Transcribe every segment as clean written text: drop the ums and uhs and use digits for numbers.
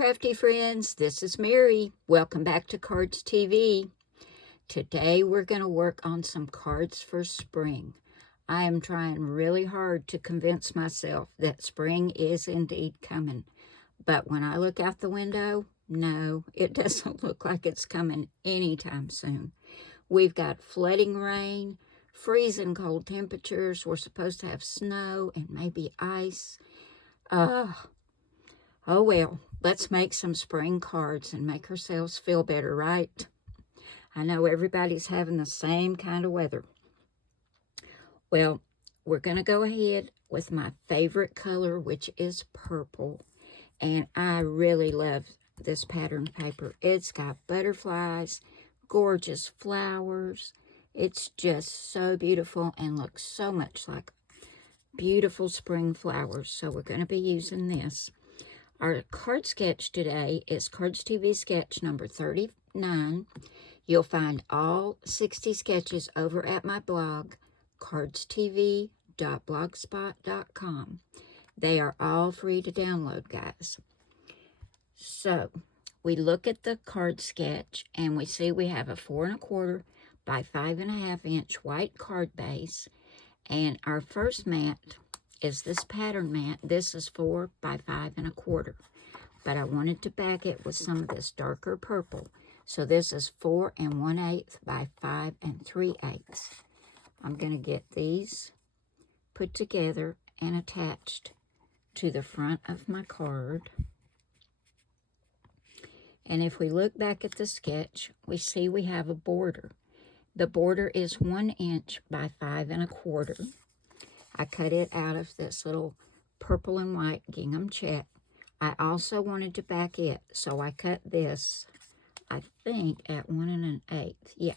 crafty friends, this is Mary. Welcome back to Cardz TV. Today we're going to work on some cards for spring. I am trying really hard to convince myself that spring is indeed coming. But when I look out the window, no, it doesn't look like it's coming anytime soon. We've got flooding rain, freezing cold temperatures. We're supposed to have snow and maybe ice. Oh well, let's make some spring cards and make ourselves feel better, right? I know everybody's having the same kind of weather. Well, we're going to go ahead with my favorite color, which is purple. And I really love this pattern paper. It's got butterflies, gorgeous flowers. It's just so beautiful and looks so much like beautiful spring flowers. So we're going to be using this. Our card sketch today is Cardz TV Sketch number 39. You'll find all 60 sketches over at my blog, cardztv.blogspot.com. They are all free to download, guys. So, we look at the card sketch and we see we have a 4 1/4 by 5 1/2 inch white card base. And our first mat is this pattern mat. This is 4 by 5 1/4. But I wanted to back it with some of this darker purple. So this is 4 1/8 by 5 3/8. I'm going to get these put together and attached to the front of my card. And if we look back at the sketch, we see we have a border. The border is 1 inch by 5 1/4. I cut it out of this little purple and white gingham check. I also wanted to back it, so I cut this, I think, at 1 1/8. Yeah,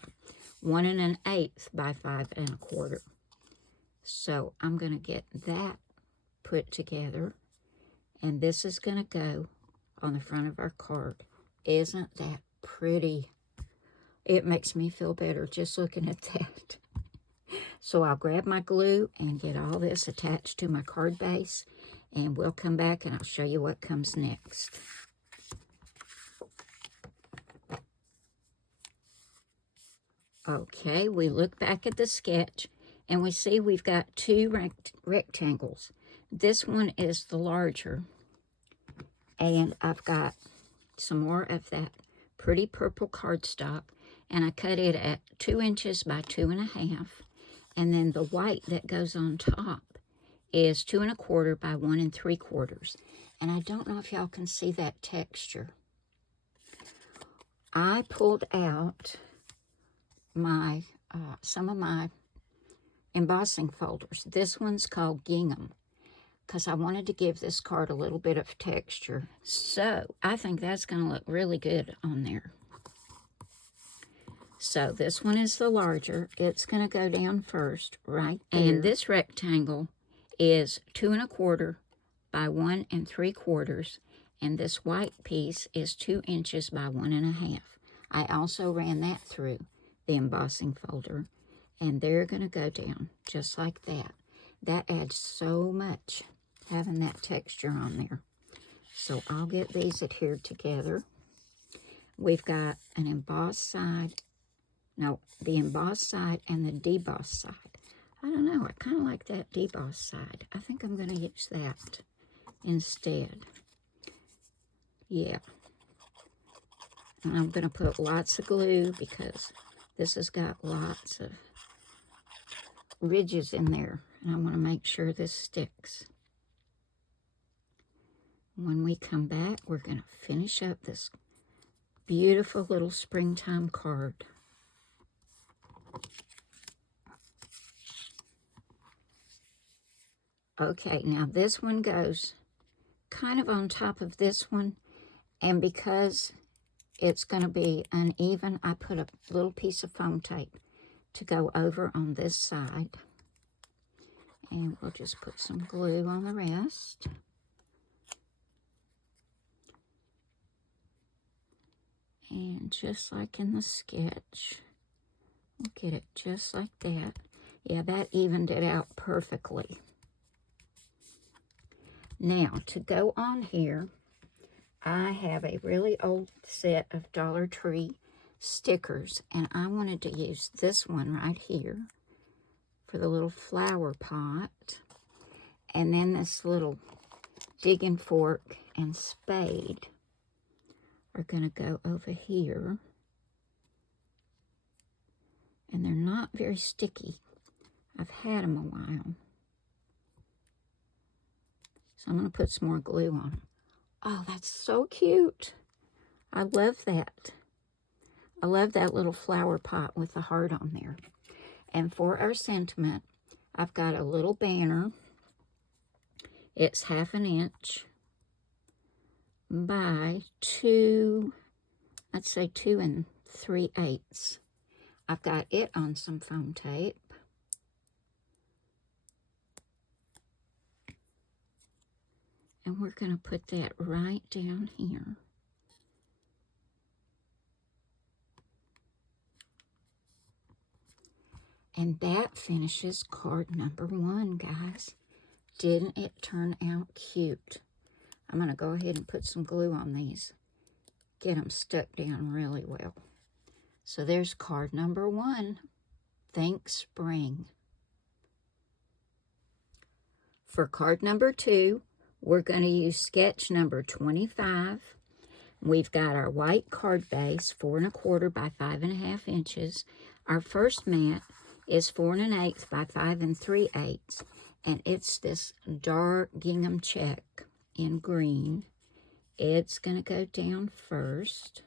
1 1/8 by 5 1/4. So I'm going to get that put together, and this is going to go on the front of our card. Isn't that pretty? It makes me feel better just looking at that. So I'll grab my glue and get all this attached to my card base, and we'll come back and I'll show you what comes next. Okay, we look back at the sketch and we see we've got two rectangles. This one is the larger, and I've got some more of that pretty purple cardstock, and I cut it at 2 inches by 2 1/2. And then the white that goes on top is 2 1/4 by 1 3/4. And I don't know if y'all can see that texture. I pulled out my some of my embossing folders. This one's called gingham, because I wanted to give this card a little bit of texture. So I think that's going to look really good on there. So this one is the larger. It's going to go down first, right there. And this rectangle is 2 1/4 by 1 3/4. And this white piece is 2 inches by 1 1/2. I also ran that through the embossing folder. And they're going to go down just like that. That adds so much, having that texture on there. So I'll get these adhered together. We've got an embossed side. No, the embossed side and the debossed side. I don't know. I kind of like that debossed side. I think I'm going to use that instead. Yeah. And I'm going to put lots of glue because this has got lots of ridges in there. And I want to make sure this sticks. When we come back, we're going to finish up this beautiful little springtime card. Okay, now this one goes kind of on top of this one, and because it's going to be uneven, I put a little piece of foam tape to go over on this side. And we'll just put some glue on the rest. And just like in the sketch, we'll get it just like that. Yeah, that evened it out perfectly. Now, to go on here, I have a really old set of Dollar Tree stickers, and I wanted to use this one right here for the little flower pot. And then this little digging fork and spade are going to go over here. And they're not very sticky. I've had them a while. So I'm going to put some more glue on them. Oh, that's so cute. I love that. I love that little flower pot with the heart on there. And for our sentiment, I've got a little banner. It's 1/2 inch by 2, I'd say 2 3/8. I've got it on some foam tape. And we're going to put that right down here. And that finishes card number 1, guys. Didn't it turn out cute? I'm going to go ahead and put some glue on these. Get them stuck down really well. So there's card number 1. Think spring. For card number 2, we're going to use sketch number 25. We've got our white card base, 4 1/4 by 5 1/2 inches. Our first mat is 4 1/8 by 5 3/8, and it's this dark gingham check in green. It's going to go down first.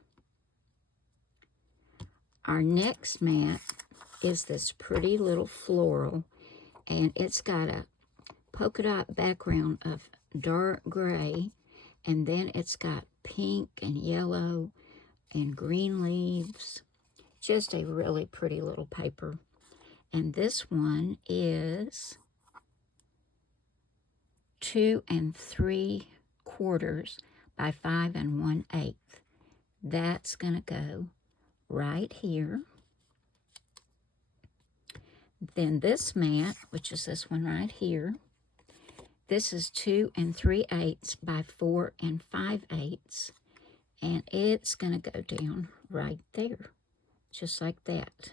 Our next mat is this pretty little floral, and it's got a polka dot background of dark gray, and then it's got pink and yellow and green leaves. Just a really pretty little paper. And this one is 2 3/4 by 5 1/8. That's going to go right here. Then this mat, which is this one right here, this is 2 3/8 by 4 5/8, and it's going to go down right there, just like that.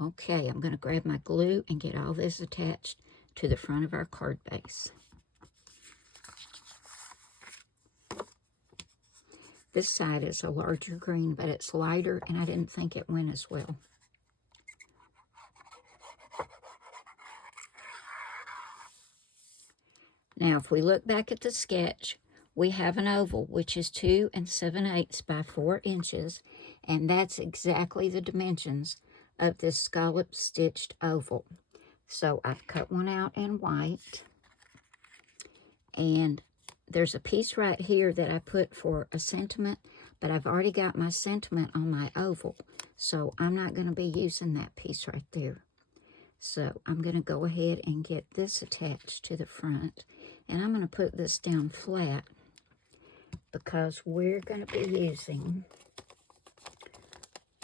Okay, I'm going to grab my glue and get all this attached to the front of our card base. This side is a larger green, but it's lighter, and I didn't think it went as well. Now, if we look back at the sketch, we have an oval, which is 2 7/8 by 4 inches, and that's exactly the dimensions of this scallop stitched oval. So I've cut one out in white, and there's a piece right here that I put for a sentiment, but I've already got my sentiment on my oval, so I'm not going to be using that piece right there. So I'm going to go ahead and get this attached to the front, and I'm going to put this down flat because we're going to be using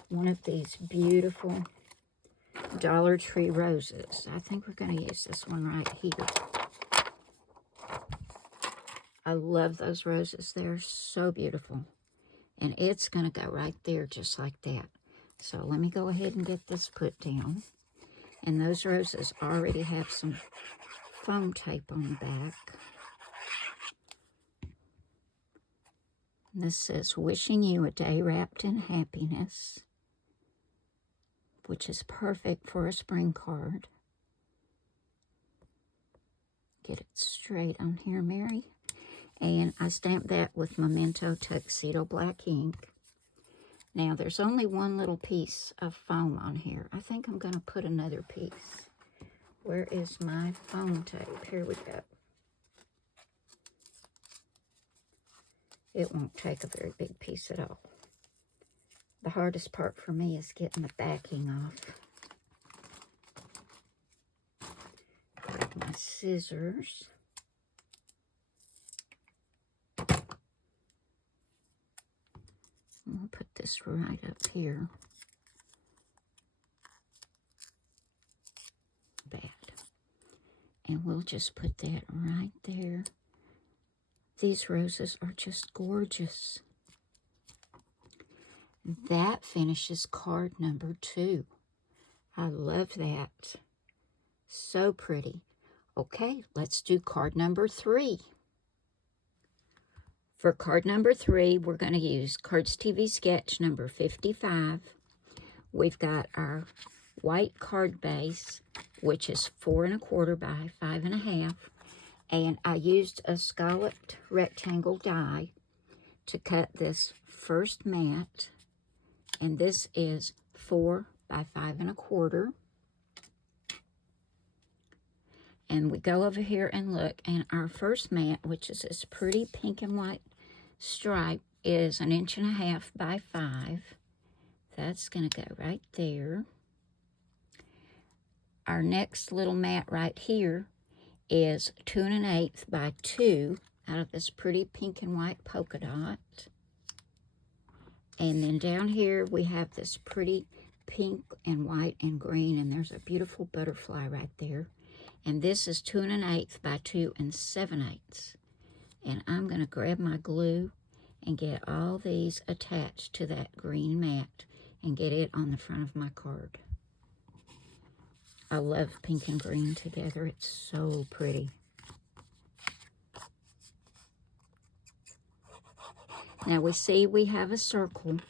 one of these beautiful Dollar Tree roses. I think we're going to use this one right here. I love those roses. They're so beautiful. And it's going to go right there just like that. So let me go ahead and get this put down. And those roses already have some foam tape on the back. And this says, wishing you a day wrapped in happiness, which is perfect for a spring card. Get it straight on here, Mary. And I stamped that with Memento Tuxedo black ink. Now, there's only one little piece of foam on here. I think I'm going to put another piece. Where is my foam tape? Here we go. It won't take a very big piece at all. The hardest part for me is getting the backing off. Grab my scissors. We'll put this right up here. Bad. And we'll just put that right there. These roses are just gorgeous. That finishes card number 2. I love that. So pretty. Okay, let's do card number 3. For card number 3, we're going to use Cardz TV Sketch number 55. We've got our white card base, which is 4 1/4 by 5 1/2. And I used a scalloped rectangle die to cut this first mat. And this is 4 by 5 1/4. And we go over here and look, and our first mat, which is this pretty pink and white stripe, is 1 1/2 by 5. That's going to go right there. Our next little mat right here is 2 1/8 by 2 out of this pretty pink and white polka dot. And then down here we have this pretty pink and white and green, and there's a beautiful butterfly right there. And this is 2 1/8 by 2 7/8. And I'm going to grab my glue and get all these attached to that green mat and get it on the front of my card. I love pink and green together. It's so pretty. Now we see we have a circle,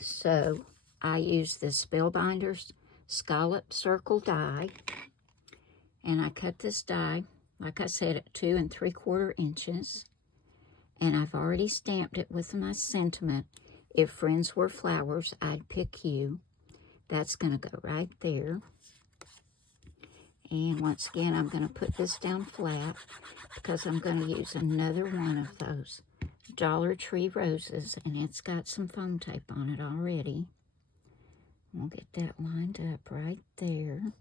so I use this Spellbinder's scallop circle die, and I cut this die, like I said, at 2 3/4 inches, and I've already stamped it with my sentiment, "If friends were flowers, I'd pick you." That's going to go right there. And once again, I'm going to put this down flat because I'm going to use another one of those Dollar Tree roses, and it's got some foam tape on it already. We'll get that lined up right there.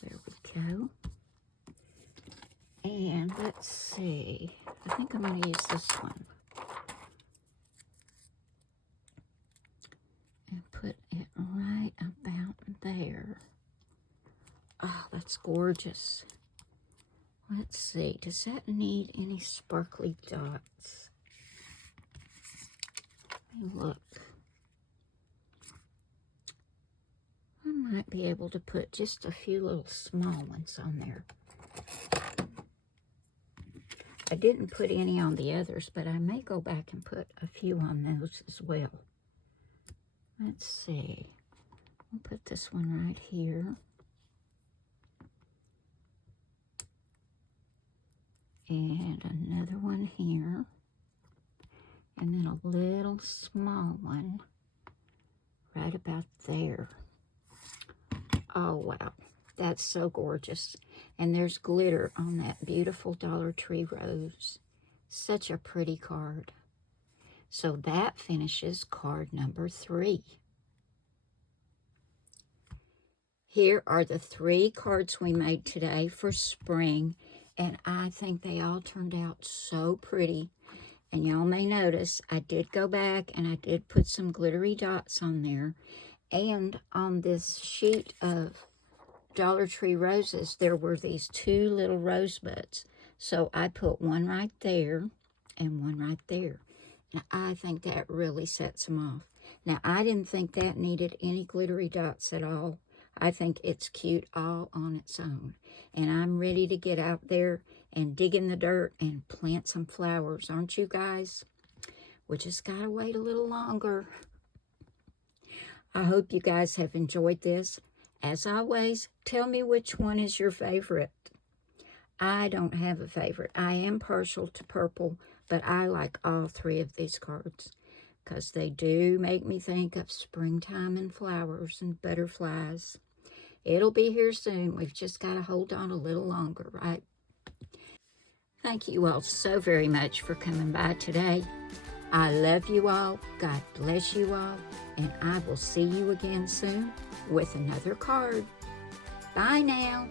There we go. And let's see, I think I'm going to use this one. And put it right about there. Oh, that's gorgeous. Let's see, does that need any sparkly dots? Let me look. I might be able to put just a few little small ones on there. I didn't put any on the others, but I may go back and put a few on those as well. Let's see. I'll put this one right here. And another one here. And then a little small one right about there. Oh, wow. That's so gorgeous. And there's glitter on that beautiful Dollar Tree rose. Such a pretty card. So that finishes card number 3. Here are the 3 cards we made today for spring, and I think they all turned out so pretty. And y'all may notice I did go back and I did put some glittery dots on there. And on this sheet of Dollar Tree roses, there were these 2 little rosebuds. So I put one right there and one right there. And I think that really sets them off. Now, I didn't think that needed any glittery dots at all. I think it's cute all on its own. And I'm ready to get out there and dig in the dirt and plant some flowers, aren't you guys? We just gotta wait a little longer. I hope you guys have enjoyed this. As always, tell me which one is your favorite. I don't have a favorite. I am partial to purple, but I like all 3 of these cards because they do make me think of springtime and flowers and butterflies. It'll be here soon. We've just got to hold on a little longer, right? Thank you all so very much for coming by today. I love you all. God bless you all. And I will see you again soon with another card. Bye now.